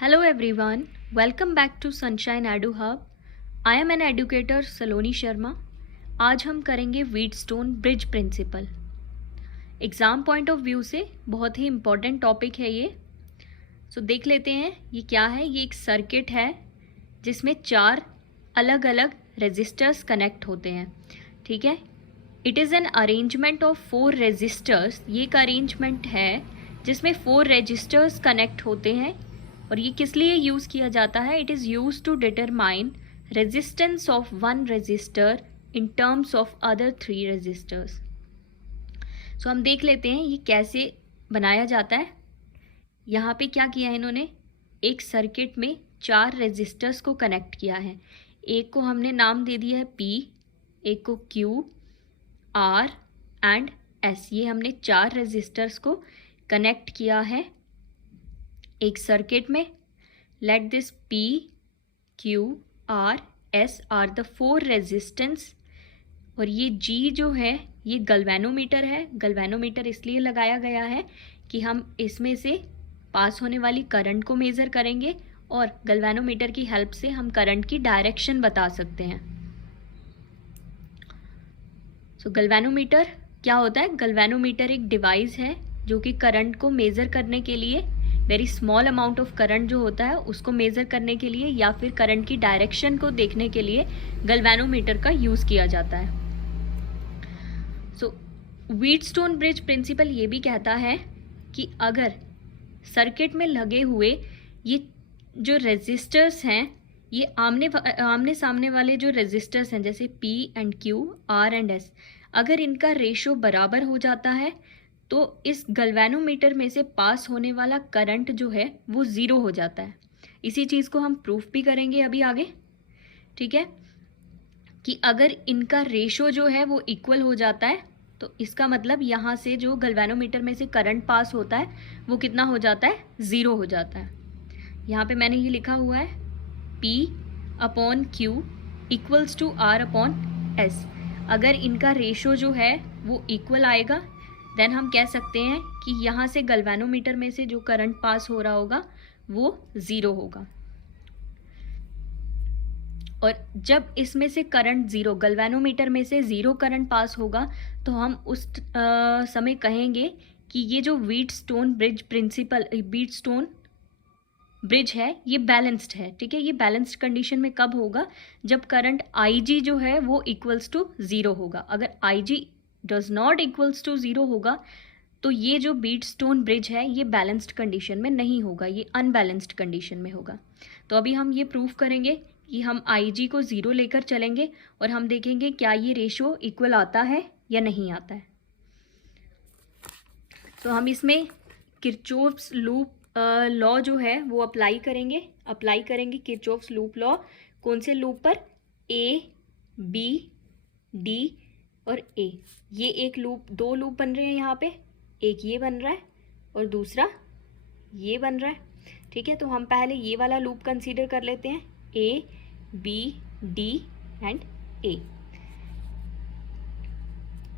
Hello everyone, welcome back to Sunshine Edu Hub. I am an educator सलोनी शर्मा. आज हम करेंगे Wheatstone bridge principle. Exam point of view से बहुत ही important topic है ये. सो देख लेते हैं ये क्या है. ये एक सर्किट है जिसमें 4 अलग अलग रेजिस्टर्स कनेक्ट होते हैं. ठीक है. It is an arrangement of 4 resistors. ये एक अरेंजमेंट है जिसमें 4 रजिस्टर्स कनेक्ट होते हैं. और ये किस लिए यूज़ किया जाता है? It is used to determine resistance of one register in terms of other 3 registers. So हम देख लेते हैं ये कैसे बनाया जाता है. यहाँ पे क्या किया है इन्होंने, एक सर्किट में 4 रजिस्टर्स को कनेक्ट किया है. एक को हमने नाम दे दिया है P, एक को Q, R एंड S. ये हमने 4 रजिस्टर्स को कनेक्ट किया है एक सर्किट में. Let this P, Q, R, S are the 4 resistance. और ये G जो है ये गल्वेनोमीटर है. गल्वेनोमीटर इसलिए लगाया गया है कि हम इसमें से पास होने वाली करंट को मेज़र करेंगे और गल्वेनोमीटर की हेल्प से हम करंट की डायरेक्शन बता सकते हैं. सो गल्वेनोमीटर क्या होता है? गल्वेनोमीटर एक डिवाइस है जो कि करंट को मेज़र करने के लिए, very small amount of current जो होता है उसको मेज़र करने के लिए या फिर करंट की डायरेक्शन को देखने के लिए गल्वेनोमीटर का यूज़ किया जाता है. सो व्हीटस्टोन ब्रिज प्रिंसिपल ये भी कहता है कि अगर सर्किट में लगे हुए ये जो रेजिस्टर्स हैं, ये आमने सामने वाले जो रेजिस्टर्स हैं जैसे P and Q, R and S, अगर इनका रेशो बराबर हो जाता है तो इस गल्वेनोमीटर में से पास होने वाला करंट जो है वो ज़ीरो हो जाता है. इसी चीज़ को हम प्रूफ भी करेंगे अभी आगे. ठीक है, कि अगर इनका रेशो जो है वो इक्वल हो जाता है तो इसका मतलब यहाँ से जो गल्वेनोमीटर में से करंट पास होता है वो कितना हो जाता है? ज़ीरो हो जाता है. यहाँ पे मैंने ये लिखा हुआ है P upon Q equals to R upon S. अगर इनका रेशो जो है वो इक्वल आएगा देन हम कह सकते हैं कि यहाँ से गल्वेनोमीटर में से जो करंट पास हो रहा होगा वो ज़ीरो होगा. और जब इसमें से करंट ज़ीरो, गल्वेनोमीटर में से ज़ीरो करंट पास होगा तो हम उस समय कहेंगे कि ये जो Wheatstone bridge principle, Wheatstone bridge है ये बैलेंस्ड है. ठीक है, ये बैलेंस्ड कंडीशन में कब होगा? जब करंट IG जो है वो इक्वल्स टू ज़ीरो होगा. अगर IG does not equals to zero होगा तो ये जो व्हीटस्टोन ब्रिज है ये बैलेंस्ड कंडीशन में नहीं होगा, ये अनबैलेंस्ड कंडीशन में होगा. तो अभी हम ये प्रूफ करेंगे कि हम IG को ज़ीरो लेकर चलेंगे और हम देखेंगे क्या ये रेशो इक्वल आता है या नहीं आता है. तो हम इसमें किरचॉफ्स लूप लॉ जो है वो अप्लाई करेंगे किरचॉफ्स लूप लॉ. कौन से लूप पर? A, B, D और A. ये एक लूप, 2 लूप बन रहे हैं यहाँ पे. एक ये बन रहा है और दूसरा ये बन रहा है. ठीक है, तो हम पहले ये वाला लूप कंसीडर कर लेते हैं. A, B, D and A.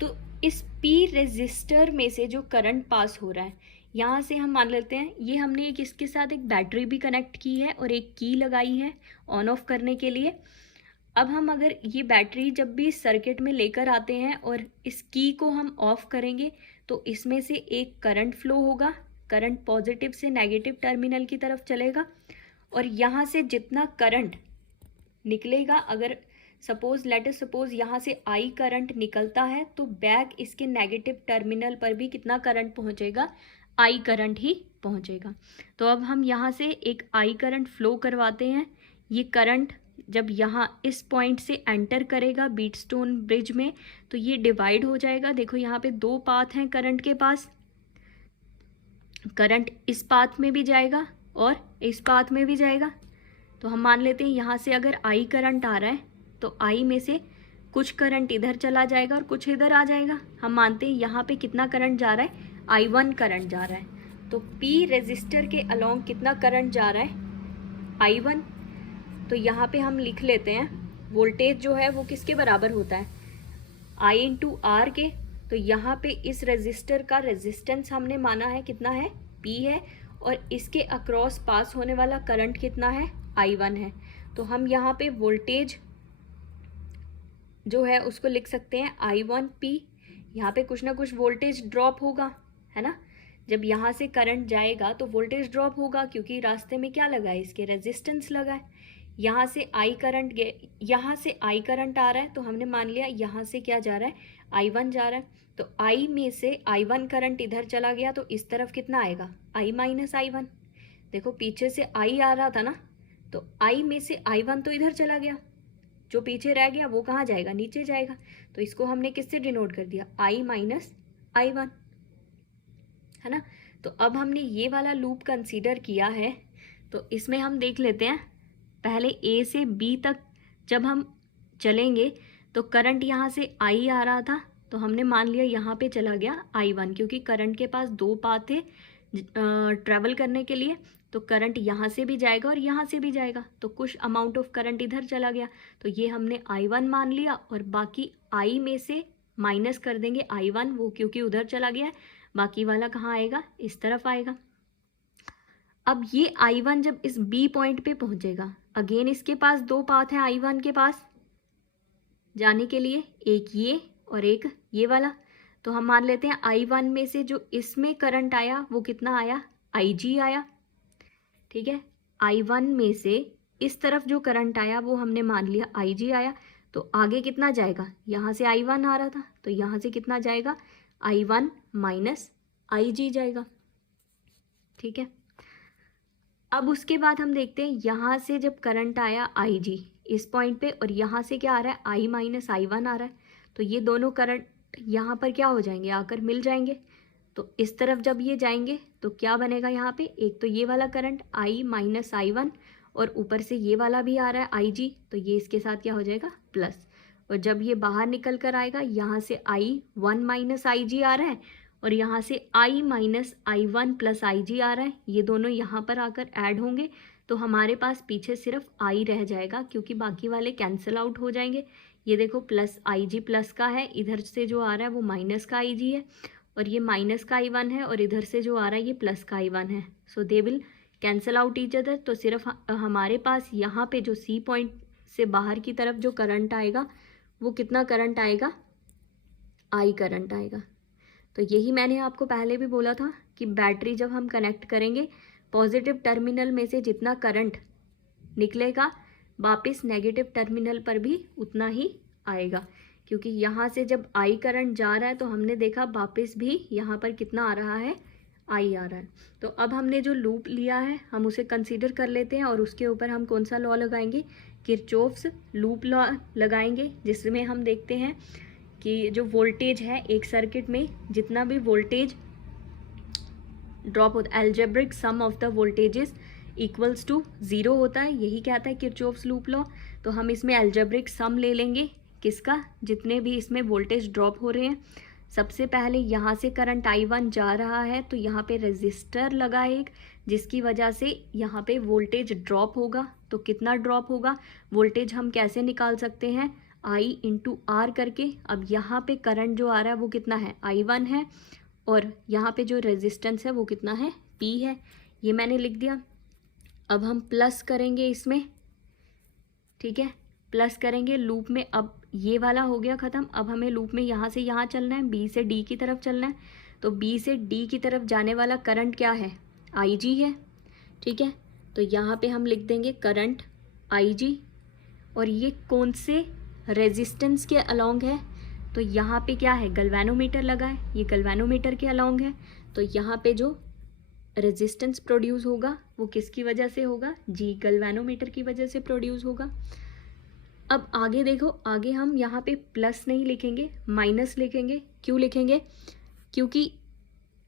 तो इस P रेजिस्टर में से जो करंट पास हो रहा है, यहाँ से हम मान लेते हैं ये हमने एक इसके साथ एक बैटरी भी कनेक्ट की है और एक की लगाई है ऑन ऑफ करने के लिए. अब हम अगर ये बैटरी जब भी सर्किट में लेकर आते हैं और इस की को हम ऑफ करेंगे तो इसमें से एक करंट फ्लो होगा. करंट पॉजिटिव से नेगेटिव टर्मिनल की तरफ चलेगा और यहाँ से जितना करंट निकलेगा, अगर लेट अस सपोज यहाँ से I करंट निकलता है तो बैक इसके नेगेटिव टर्मिनल पर भी कितना करंट पहुँचेगा? I करंट ही पहुँचेगा. तो अब हम यहाँ से एक I करंट फ्लो करवाते हैं. ये करंट जब यहाँ इस पॉइंट से एंटर करेगा व्हीटस्टोन ब्रिज में तो ये डिवाइड हो जाएगा. देखो यहाँ पे 2 पाथ हैं करंट के पास. करंट इस पाथ में भी जाएगा और इस पाथ में भी जाएगा. तो हम मान लेते हैं यहाँ से अगर I करंट आ रहा है तो I में से कुछ करंट इधर चला जाएगा और कुछ इधर आ जाएगा. हम मानते हैं यहाँ पे कितना करंट जा रहा है? I1 करंट जा रहा है. तो P रेजिस्टर के अलोंग कितना करंट जा रहा है? I1. तो यहाँ पे हम लिख लेते हैं वोल्टेज जो है वो किसके बराबर होता है? I इंटू R के. तो यहाँ पे इस रेजिस्टर का रेजिस्टेंस हमने माना है कितना है? P है और इसके अक्रॉस पास होने वाला करंट कितना है, I1 है। तो हम यहाँ पे वोल्टेज जो है उसको लिख सकते हैं I1P। यहाँ पे कुछ ना कुछ वोल्टेज ड्रॉप होगा, है ना। जब यहाँ से करंट जाएगा तो वोल्टेज ड्रॉप होगा, क्योंकि रास्ते में क्या लगा है, इसके रेजिस्टेंस लगा है। यहाँ से I करंट यहाँ से I करंट आ रहा है, तो हमने मान लिया यहाँ से क्या जा रहा है, I1 जा रहा है। तो I में से I1 करंट इधर चला गया, तो इस तरफ कितना आएगा, I माइनस I1। देखो पीछे से I आ रहा था ना, तो I में से I1 तो इधर चला गया, जो पीछे रह गया वो कहाँ जाएगा, नीचे जाएगा। तो इसको हमने किससे डिनोट कर दिया, I माइनस I1, है ना। तो अब हमने ये वाला लूप कंसीडर किया है, तो इसमें हम देख लेते हैं। पहले A से B तक जब हम चलेंगे तो करंट यहाँ से I आ रहा था, तो हमने मान लिया यहाँ पे चला गया I1, क्योंकि करंट के पास दो पाथ थे ट्रैवल करने के लिए। तो करंट यहाँ से भी जाएगा और यहाँ से भी जाएगा, तो कुछ अमाउंट ऑफ करंट इधर चला गया, तो ये हमने I1 मान लिया। और बाकी I में से माइनस कर देंगे I1, वो क्योंकि उधर चला गया है, बाकी वाला कहाँ आएगा, इस तरफ आएगा। अब ये I1 जब इस B पॉइंट पे पहुँचेगा, अगेन इसके पास दो पाथ हैं I1 के पास जाने के लिए, एक ये और एक ये वाला। तो हम मान लेते हैं I1 में से जो इसमें करंट आया वो कितना आया, IG आया, ठीक है। I1 में से इस तरफ जो करंट आया वो हमने मान लिया IG आया। तो आगे कितना जाएगा, यहाँ से I1 आ रहा था, तो यहाँ से कितना जाएगा, I1 माइनस IG जाएगा, ठीक है। अब उसके बाद हम देखते हैं यहाँ से जब करंट आया IG इस पॉइंट पे, और यहाँ से क्या आ रहा है, I माइनस I1 आ रहा है, तो ये दोनों करंट यहाँ पर क्या हो जाएंगे, आकर मिल जाएंगे। तो इस तरफ जब ये जाएंगे तो क्या बनेगा, यहाँ पे एक तो ये वाला करंट I माइनस I1, और ऊपर से ये वाला भी आ रहा है IG, तो ये इसके साथ क्या हो जाएगा, प्लस। और जब ये बाहर निकल कर आएगा, यहाँ से I1 माइनस IG आ रहा है, और यहाँ से I minus I1 plus IG आ रहा है, ये दोनों यहाँ पर आकर ऐड होंगे, तो हमारे पास पीछे सिर्फ I रह जाएगा, क्योंकि बाकी वाले कैंसिल आउट हो जाएंगे। ये देखो प्लस IG प्लस का है, इधर से जो आ रहा है वो माइनस का IG है, और ये माइनस का I1 है, और इधर से जो आ रहा है ये प्लस का I1 है। So they will cancel out each other. तो सिर्फ हमारे पास यहाँ पे जो C पॉइंट से बाहर की तरफ जो करंट आएगा वो कितना करंट आएगा, I करंट आएगा। तो यही मैंने आपको पहले भी बोला था कि बैटरी जब हम कनेक्ट करेंगे, पॉजिटिव टर्मिनल में से जितना करंट निकलेगा वापस नेगेटिव टर्मिनल पर भी उतना ही आएगा, क्योंकि यहाँ से जब I करंट जा रहा है तो हमने देखा वापस भी यहाँ पर कितना आ रहा है, I आ रहा है। तो अब हमने जो लूप लिया है हम उसे कंसीडर कर लेते हैं, और उसके ऊपर हम कौन सा लॉ लगाएंगे, किरचॉफ्स लूप लॉ लगाएंगे, जिसमें हम देखते हैं कि जो वोल्टेज है एक सर्किट में, जितना भी वोल्टेज ड्रॉप होता है, algebraic sum of the voltages equals to 0 होता है, यही कहता है किरचॉफ्स लूप लॉ। तो हम इसमें एल्जेब्रिक सम ले लेंगे, किसका, जितने भी इसमें वोल्टेज ड्रॉप हो रहे हैं। सबसे पहले यहाँ से करंट I1 जा रहा है, तो यहाँ पे रेजिस्टर लगा एक, जिसकी वजह से यहाँ पे वोल्टेज ड्रॉप होगा। तो कितना ड्रॉप होगा, वोल्टेज हम कैसे निकाल सकते हैं, I इंटू आर करके। अब यहाँ पे करंट जो आ रहा है वो कितना है, I1 है, और यहाँ पे जो रेजिस्टेंस है वो कितना है, P है। ये मैंने लिख दिया। अब हम प्लस करेंगे इसमें, ठीक है, प्लस करेंगे लूप में। अब ये वाला हो गया ख़त्म। अब हमें लूप में यहाँ से यहाँ चलना है, B से D की तरफ चलना है। तो B से D की तरफ जाने वाला करंट क्या है, IG है, ठीक है। तो यहाँ पे हम लिख देंगे करंट IG, और ये कौन से रेजिस्टेंस के अलोंग है, तो यहाँ पे क्या है, गल्वेनोमीटर लगा है, ये गल्वेनोमीटर के अलोंग है। तो यहाँ पे जो रेजिस्टेंस प्रोड्यूस होगा वो किसकी वजह से होगा, G गल्वेनोमीटर की वजह से प्रोड्यूस होगा। अब आगे देखो, आगे हम यहाँ पे प्लस नहीं लिखेंगे, माइनस लिखेंगे। क्यों लिखेंगे, क्योंकि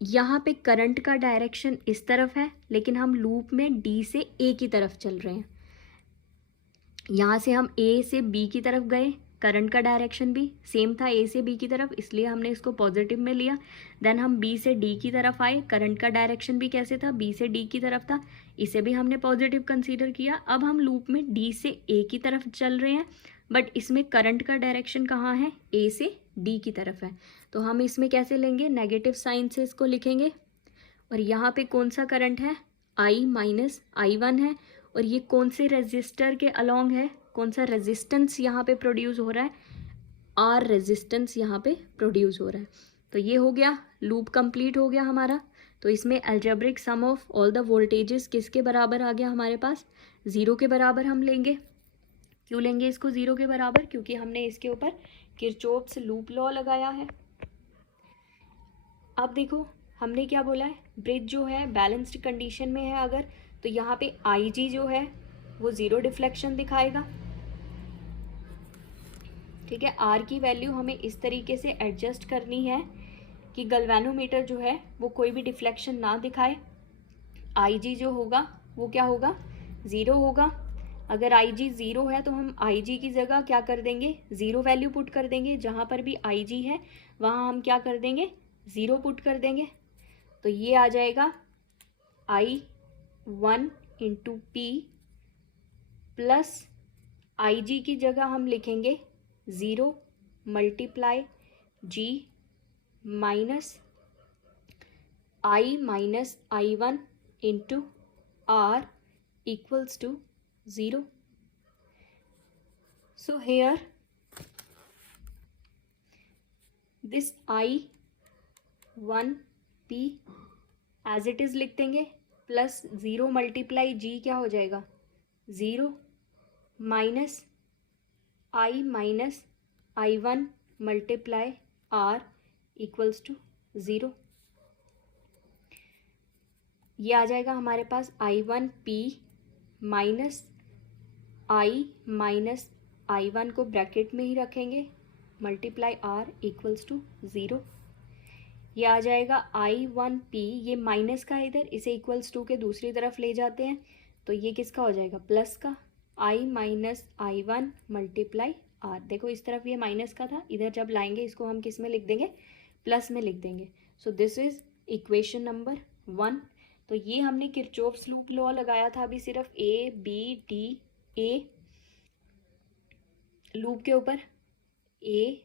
यहाँ पे करंट का डायरेक्शन इस तरफ है, लेकिन हम लूप में D से A की तरफ चल रहे हैं। यहाँ से हम A से B की तरफ गए, करंट का डायरेक्शन भी सेम था A से B की तरफ, इसलिए हमने इसको पॉजिटिव में लिया। देन हम B से D की तरफ आए, करंट का डायरेक्शन भी कैसे था, B से D की तरफ था, इसे भी हमने पॉजिटिव कंसीडर किया। अब हम लूप में D से A की तरफ चल रहे हैं, बट इसमें करंट का डायरेक्शन कहाँ है, A से D की तरफ है। तो हम इसमें कैसे लेंगे, नेगेटिव साइन से इसको लिखेंगे, और यहाँ पे कौन सा करंट है, I माइनस I1 है, और ये कौन से रेजिस्टर के अलोंग है, कौन सा रेजिस्टेंस यहाँ पे प्रोड्यूस हो रहा है, R रेजिस्टेंस यहाँ पे प्रोड्यूस हो रहा है। तो ये हो गया, लूप कंप्लीट हो गया हमारा। तो इसमें algebraic sum of all the voltages किसके बराबर आ गया हमारे पास, 0 के बराबर हम लेंगे। क्यों लेंगे इसको 0 के बराबर, क्योंकि हमने इसके ऊपर किरचॉफ्स लूप लॉ लगाया है। अब देखो हमने क्या बोला है, ब्रिज जो है बैलेंस्ड कंडीशन में है अगर, तो यहाँ पे IG जो है वो 0 डिफ्लेक्शन दिखाएगा। ठीक है, R की वैल्यू हमें इस तरीके से एडजस्ट करनी है कि गल्वेनोमीटर जो है वो कोई भी डिफ्लेक्शन ना दिखाए। IG जो होगा वो क्या होगा, 0 होगा। अगर IG 0 है तो हम IG की जगह क्या कर देंगे, 0 वैल्यू पुट कर देंगे। जहाँ पर भी IG है वहाँ हम क्या कर देंगे, 0 पुट कर देंगे। तो ये आ जाएगा I1 into P plus IG की जगह हम लिखेंगे 0 multiply G minus I minus I1 into R equals to 0. So here this I1P as it is लिख देंगे, प्लस 0 मल्टीप्लाई G क्या हो जाएगा, 0 minus I minus I1 multiply R equals to 0। ये आ जाएगा हमारे पास I1P minus I minus I1 को bracket में ही रखेंगे, मल्टीप्लाई R इक्वल्स टू 0। ये आ जाएगा I1P, ये माइनस का है इधर, इसे इक्वल्स टू के दूसरी तरफ ले जाते हैं तो ये किसका हो जाएगा, प्लस का, I minus I1 multiply R। देखो इस तरफ ये माइनस का था, इधर जब लाएंगे इसको हम किस में लिख देंगे, प्लस में लिख देंगे। So this is equation number 1। तो ये हमने किरचॉफ्स लूप लॉ लगाया था अभी सिर्फ A लूप के ऊपर, A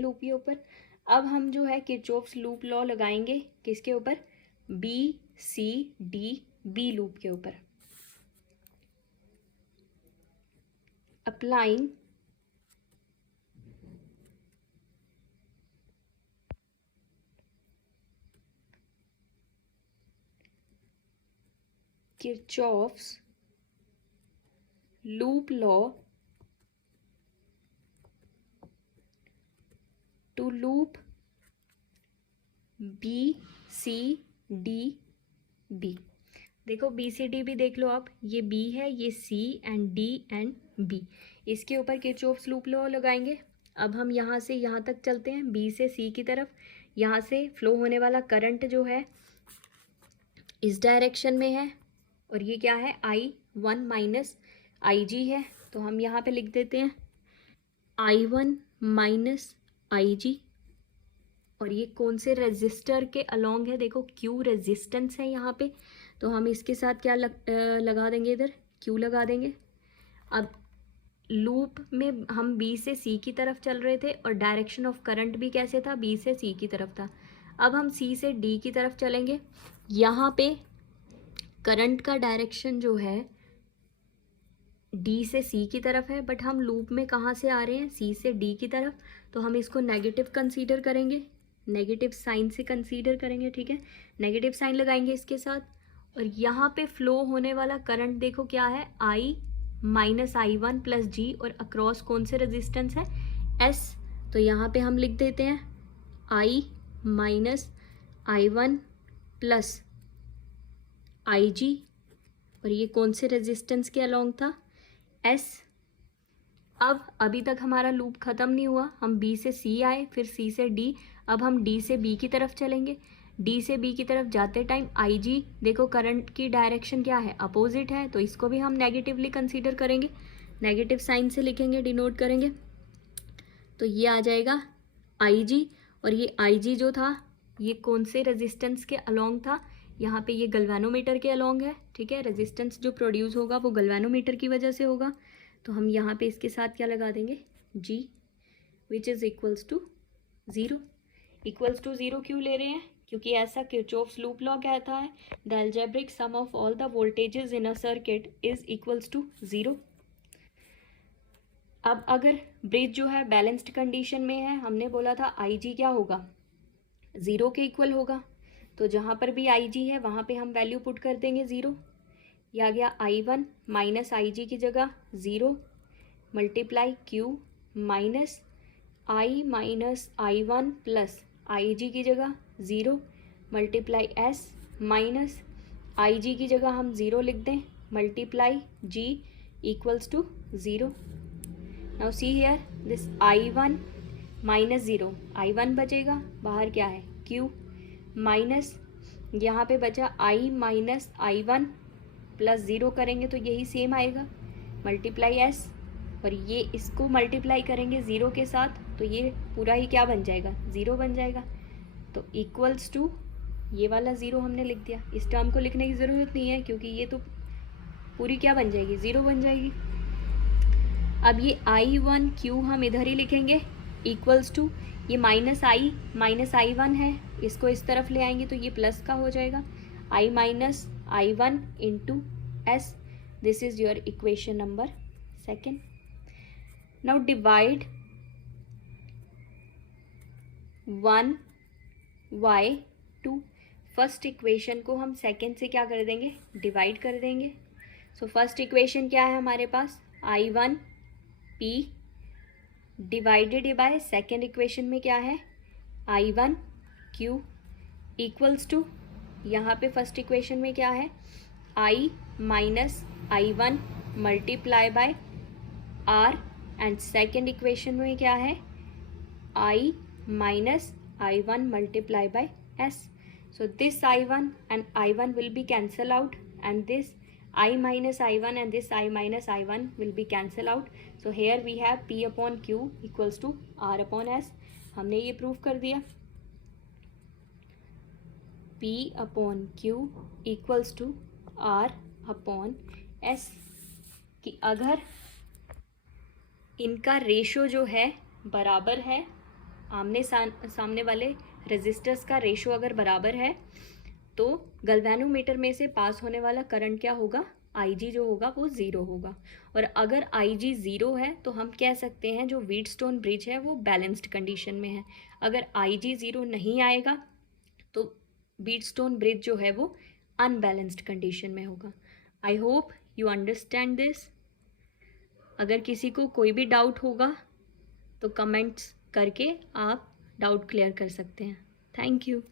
लूप के ऊपर। अब हम जो है किरचॉफ्स लूप लॉ लगाएंगे किसके ऊपर, B लूप के ऊपर। Applying Kirchhoff's loop law to loop BCDB। देखो BCDB देख लो आप, ये B है, ये C and D and B। इसके ऊपर किरचॉफ्स लूप लॉ लगाएंगे। अब हम यहाँ से यहाँ तक चलते हैं, B से C की तरफ। यहाँ से फ्लो होने वाला करंट जो है इस डायरेक्शन में है, और ये क्या है, I1 माइनस IG है। तो हम यहाँ पे लिख देते हैं I1 माइनस IG, और ये कौन से रेजिस्टर के अलोंग है, देखो Q रेजिस्टेंस है यहाँ पे, तो हम इसके साथ क्या लगा देंगे, इधर Q लगा देंगे। अब लूप में हम B से C की तरफ चल रहे थे और डायरेक्शन ऑफ करंट भी कैसे था, B से C की तरफ था। अब हम C से D की तरफ चलेंगे। यहाँ पे करंट का डायरेक्शन जो है D से C की तरफ है, बट हम लूप में कहाँ से आ रहे हैं, C से D की तरफ, तो हम इसको नेगेटिव कंसीडर करेंगे, नेगेटिव साइन से कंसीडर करेंगे। ठीक है, नेगेटिव साइन लगाएंगे इसके साथ। और यहाँ पे फ्लो होने वाला करंट देखो क्या है, I minus I1 plus G, और अक्रॉस कौन से रेजिस्टेंस है, S। तो यहाँ पे हम लिख देते हैं I minus I1 plus IG, और ये कौन से रेजिस्टेंस के अलोंग था, S। अब अभी तक हमारा लूप ख़त्म नहीं हुआ, हम B से C आए, फिर C से D, अब हम D से B की तरफ चलेंगे। D से B की तरफ जाते टाइम IG, देखो करंट की डायरेक्शन क्या है, अपोजिट है, तो इसको भी हम नेगेटिवली कंसीडर करेंगे, नेगेटिव साइन से लिखेंगे, डिनोट करेंगे। तो ये आ जाएगा IG, और ये IG जो था ये कौन से रेजिस्टेंस के अलोंग था, यहाँ पे ये गल्वेनोमीटर के अलोंग है। ठीक है, रेजिस्टेंस जो प्रोड्यूस होगा वो गल्वेनोमीटर की वजह से होगा, तो हम यहाँ पे इसके साथ क्या लगा देंगे, G which is equals to 0। Equals to 0 क्यों ले रहे हैं, क्योंकि ऐसा किरचॉफ्स लूप लॉ कहता है, the algebraic sum of all the voltages in a circuit is equals to 0। अब अगर ब्रिज जो है बैलेंस्ड कंडीशन में है, हमने बोला था आई जी क्या होगा, 0 के इक्वल होगा। तो जहाँ पर भी आई जी है वहाँ पे हम वैल्यू पुट कर देंगे 0। यह आ गया I1 माइनस आई जी की जगह 0 multiply Q minus I-I1 plus I G की जगह 0 multiply S minus I G की जगह हम 0 लिख दें multiply G equals to 0। Now see here this I1 minus 0, I1 बचेगा, बाहर क्या है Q माइनस यहाँ पे बचा I माइनस I1 प्लस 0 करेंगे तो यही सेम आएगा मल्टीप्लाई S, और ये इसको मल्टीप्लाई करेंगे 0 के साथ तो ये पूरा ही क्या बन जाएगा, 0 बन जाएगा। तो इक्वल्स टू ये वाला 0 हमने लिख दिया। इस टर्म को लिखने की ज़रूरत नहीं है क्योंकि ये तो पूरी क्या बन जाएगी, 0 बन जाएगी। अब ये I1Q हम इधर ही लिखेंगे इक्वल्स टू ये माइनस I-I1 है, इसको इस तरफ ले आएंगे तो ये प्लस का हो जाएगा I minus I1 into S। This is your equation number 2। Now divide 1/2। First equation को हम सेकेंड से क्या कर देंगे, डिवाइड कर देंगे। सो फर्स्ट इक्वेशन क्या है हमारे पास, I1P divided by second equation में क्या है I1Q इक्वल्स टू यहाँ पे फर्स्ट इक्वेशन में क्या है I minus I1 multiply by R and second equation में क्या है I minus I1 multiply by S। So this I1 and I1 will be cancel out and this I minus I1 and this I minus I1 will be cancel out. So here we have P upon Q equals to R upon S. हमने ये prove कर दिया P upon Q equals to R upon S कि अगर इनका ratio जो है बराबर है, आमने सामने वाले रेजिस्टर्स का रेशो अगर बराबर है तो गैल्वेनोमीटर में से पास होने वाला करंट क्या होगा, IG जो होगा वो 0 होगा। और अगर IG 0 है तो हम कह सकते हैं जो व्हीटस्टोन ब्रिज है वो बैलेंस्ड कंडीशन में है। अगर IG 0 नहीं आएगा तो व्हीटस्टोन ब्रिज जो है वो अनबैलेंस्ड कंडीशन में होगा। I hope you understand this. अगर किसी को कोई भी डाउट होगा तो कमेंट्स करके आप डाउट क्लियर कर सकते हैं। Thank you.